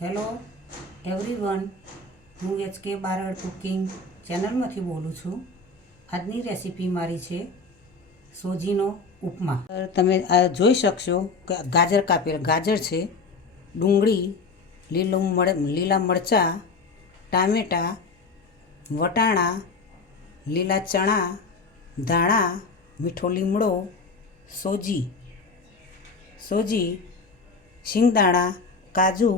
Hello everyone, હું HK Barad cooking ચેનલમાંથી બોલું છું. આજની રેસીપી મારી છે સોજીનો ઉપમા. તમે આ જોઈ શકશો કે ગાજર ગાજર છે, ડુંગળી, લીલા મરચાં, ટામેટાં, વટાણા, લીલા ચણા, ધાણા, મીઠો લીમડો, સોજી, શિંગદાણા, કાજુ,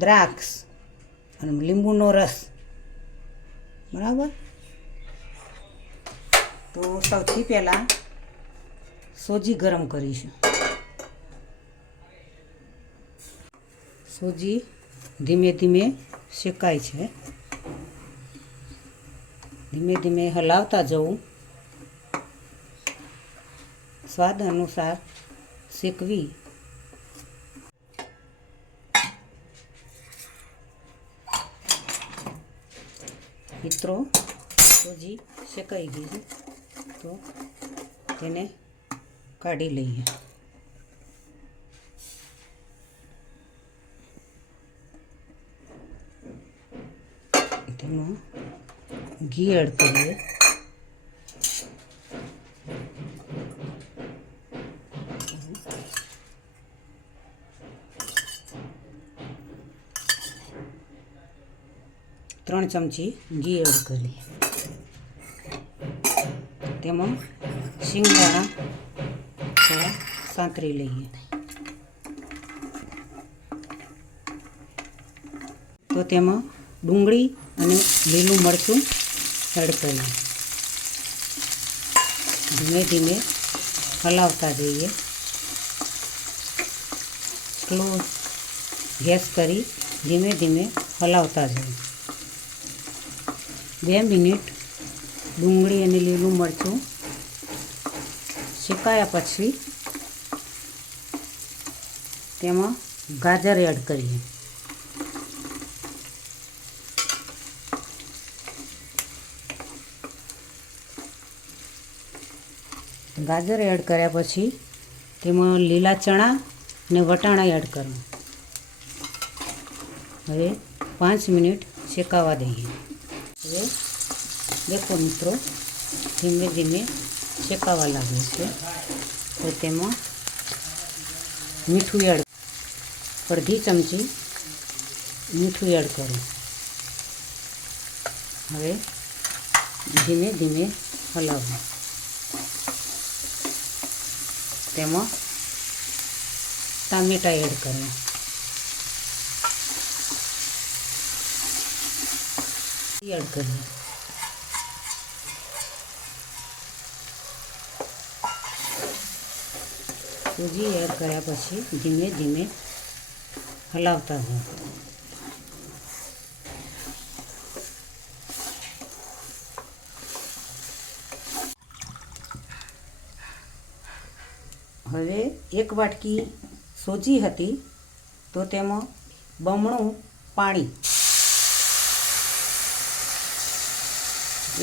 દ્રાક્ષ અને લીંબુનો રસ. બરાબર. તો સૌથી પહેલાં સોજી ગરમ કરીશું. સોજી ધીમે ધીમે શેકાય છે. ધીમે ધીમે હલાવતા જવું. સ્વાદ અનુસાર શેકવી. મિત્રો, સોજી શેકાઈ ગઈ છે તો તેને કાઢી લઈએ. તેમાં ઘી એડ કરીએ. ત્રણ ચમચી ઘી એડ કરીએ. તેમાં શિંગદાણા થોડા સાંતરી લઈએ. તો તેમાં ડુંગળી અને લીલું મરચું એડ કરીએ. ધીમે ધીમે હલાવતા જઈએ. સ્લો ગેસ કરી ધીમે ધીમે હલાવતા જઈએ. 2 મિનિટ ડુંગળી અને લીલું મરચું શેકાયા પછી તેમાં ગાજર એડ કરીએ. ગાજર એડ કર્યા પછી તેમાં લીલા ચણા અને વટાણા એડ કરવા. હવે 5 મિનિટ શેકાવા દઈએ. હવે દેખો મિત્રો, ધીમે ધીમે શેકાવા લાગે છે. તો તેમાં મીઠું અડધી ચમચી મીઠું એડ કરું. હવે ધીમે ધીમે હલાવું. તેમાં ટામેટાં એડ કરવા. એડ કરીએ. સોજી એડ કર્યા પછી ધીમે ધીમે હલાવતા જાઓ. હવે 1 વાટકી સોજી હતી તો તેમાં બમણું પાણી,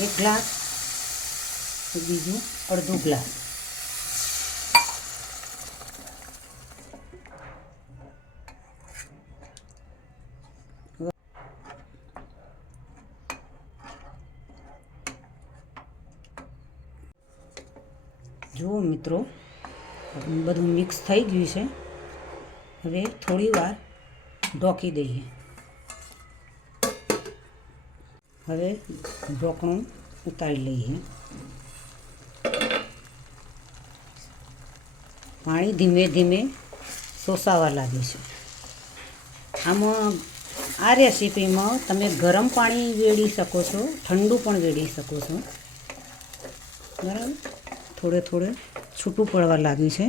1 ગ્લાસ, બીજું અડધો ગ્લાસ. જુઓ મિત્રો, બધું મિક્સ થઈ ગયું છે. હવે થોડી વાર ઢોકી દઈએ. હવે ઢોકણું ઉતારી લઈએ. પાણી ધીમે ધીમે સોસાવા લાગે છે. આમાં આ રેસીપીમાં તમે ગરમ પાણી વેડી શકો છો, ઠંડુ પણ વેડી શકો છો. બરાબર. થોડે છૂટું પડવા લાગ્યું છે.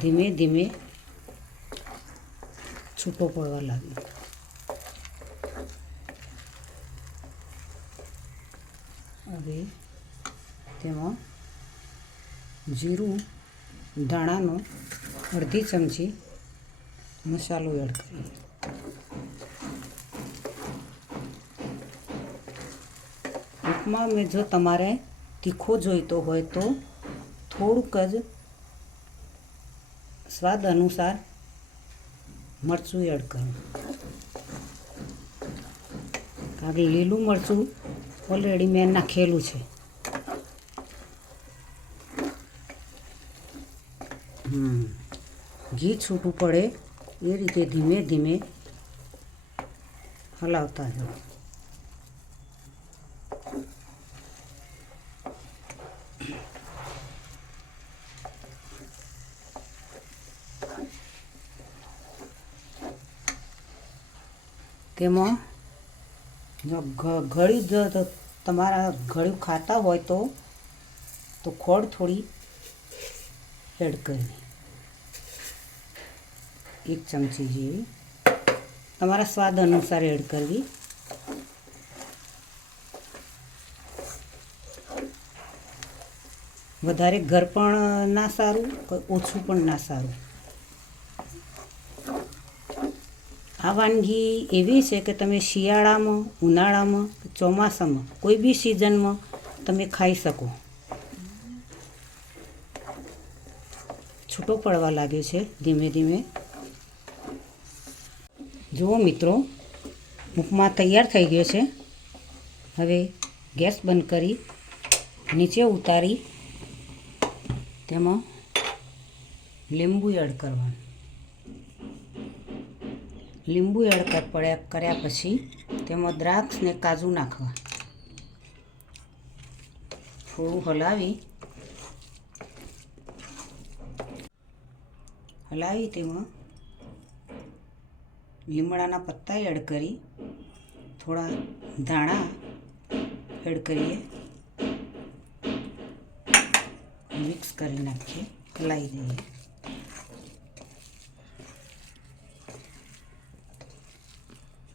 ધીમે ધીમે છૂટો પડવા લાગ્યો. હવે તેમાં જીરું, ધાણાનો અડધી ચમચી મસાલો એડ કરીએ. ઉપમા મેં જો તમારે તીખો જોઈતો હોય તો થોડુંક જ સ્વાદ અનુસાર મરચું એડ કરો, કારણ કે લીલું મરચું ઓલરેડી મેં નાખેલું છે. ઘી છૂટું પડે એ રીતે ધીમે ધીમે હલાવતા જાઓ. તેમાં જો ગળ્યું તમારા ગળ્યું ખાતા હોય તો ખોળ થોડી એડ કરવી, 1 ચમચી જેવી, તમારા સ્વાદ અનુસાર એડ કરવી. વધારે ઘર પણ ના સારું, ઓછું પણ ના સારું. આ વાનગી એવી છે કે તમે શિયાળામાં, ઉનાળામાં, ચોમાસામાં કોઈ બી સિઝનમાં તમે ખાઈ શકો. છૂટો પડવા લાગે છે ધીમે ધીમે. જુઓ મિત્રો, ઉપમા તૈયાર થઈ ગયો છે. હવે ગેસ બંધ કરી નીચે ઉતારી તેમાં લીંબુ એડ કરવાનું. લીંબુ એડ કર્યા પછી તેમાં દ્રાક્ષ ને કાજુ નાખવા. થોડું હલાવી તેમાં લીમડાના પત્તા એડ કરી, થોડા ધાણા એડ કરીએ, મિક્સ કરી નાખીએ, હલાવી દઈએ.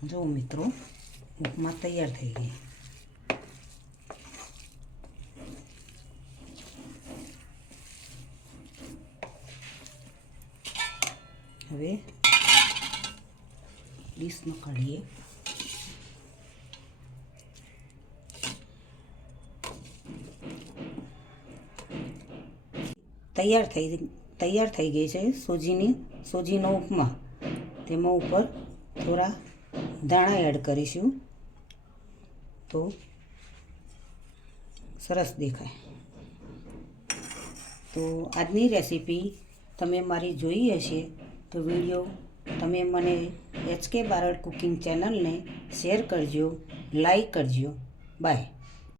જો મિત્રો, ઉપમા તૈયાર થઈ ગઈ. હવે ડીશમાં કાઢીએ. તૈયાર થઈ ગઈ છે સોજીનો ઉપમા. તેમાં ઉપર થોડા દાણા એડ કરીશું તો સરસ દેખાય. તો આજની રેસીપી તમે મારી જોઈ હશે તો વિડીયો તમે મને HK બારડ કુકિંગ ચેનલને શેર કરજો, લાઈક કરજો. બાય.